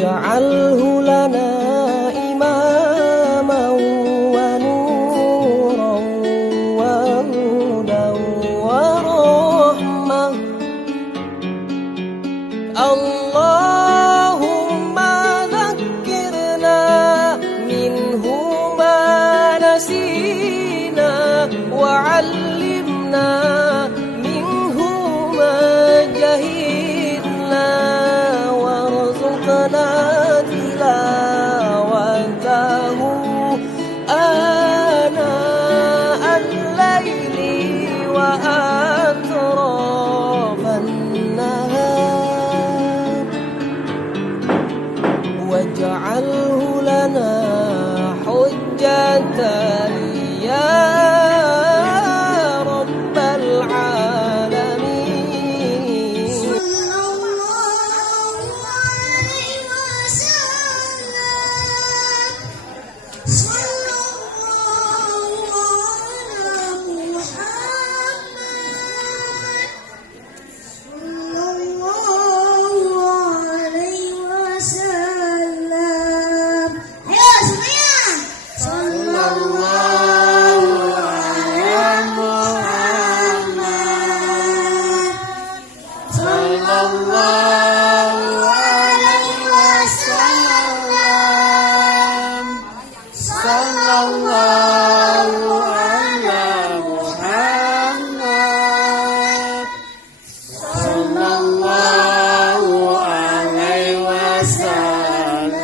واجعله لنا إماما ونورا وهدى ورحمة اللهم ذكرنا منه ما نسينا وعلمنا منه ما جهلنا وارزقنا تلاوته آناء الليل وأطراف النهار واجعله لنا حجة يا رب العالمين. صلى الله عليه وسلم. صلى الله على محمد. صلى الله عليه وسلم. Ayo semuanya. صلى الله على محمد. صلى الله عليه وسلم. صلى الله على محمد. صلى الله عليه وسلم.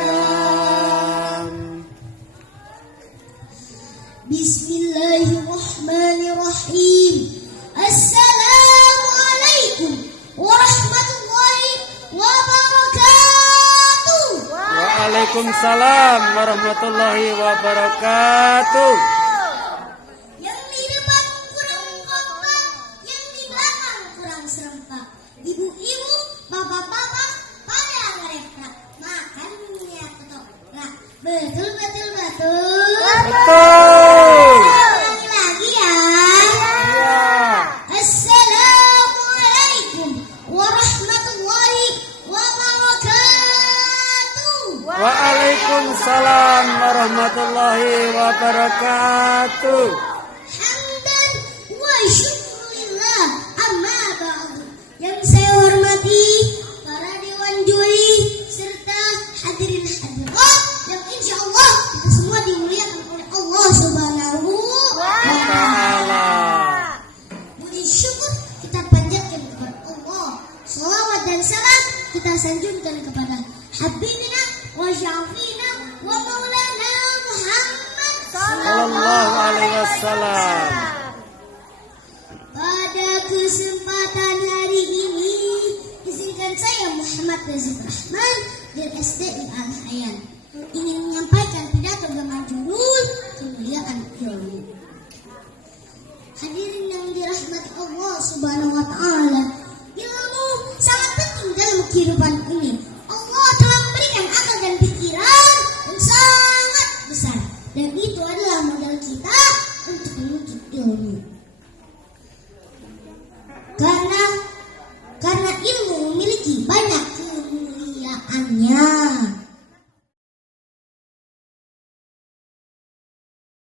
Bismillahirrahmanirrahim. Assalamualaikum warahmatullahi wabarakatuh. Waalaikumsalam warahmatullahi wabarakatuh. Yang di depan kurang kompak, yang di belakang kurang serempak. Ibu-ibu, bapak-bapak, pada ngerepak. Makannya ketoprak. Betul, betul, betul. Betul. Ulangi lagi ya. Iya. Assalamualaikum warahmatullahi wabarakatuh. Waalaikumsalam warahmatullahi wabarakatuh. Hamdan wa syukurillah amma ba'du. Yang saya hormati para dewan juri serta hadirin hadirat yang insya Allah kita semua dimuliakan oleh Allah Subhanahu wa Ta'ala. Puji syukur kita panjatkan kepada Allah. Salawat dan salam kita sanjungkan kepada Habibina wa Syafiina wa Maulana Muhammad Sallallahu alaihi wasallam. Pada kesempatan hari ini, izinkan saya Muhammad Rizieq Rahman dari SDI Al-Hayan ingin menyampaikan pidato dengan judul Kemuliaan Ilmu. Hadirin yang dirahmati Allah Subhanahu wa Ta'ala, ilmu sangat penting dalam kehidupan ini. Allah telah memberikan akal dan pikiran yang sangat besar, dan itu adalah modal kita untuk menuntut ilmu. Karena ilmu memiliki banyak kemuliaannya.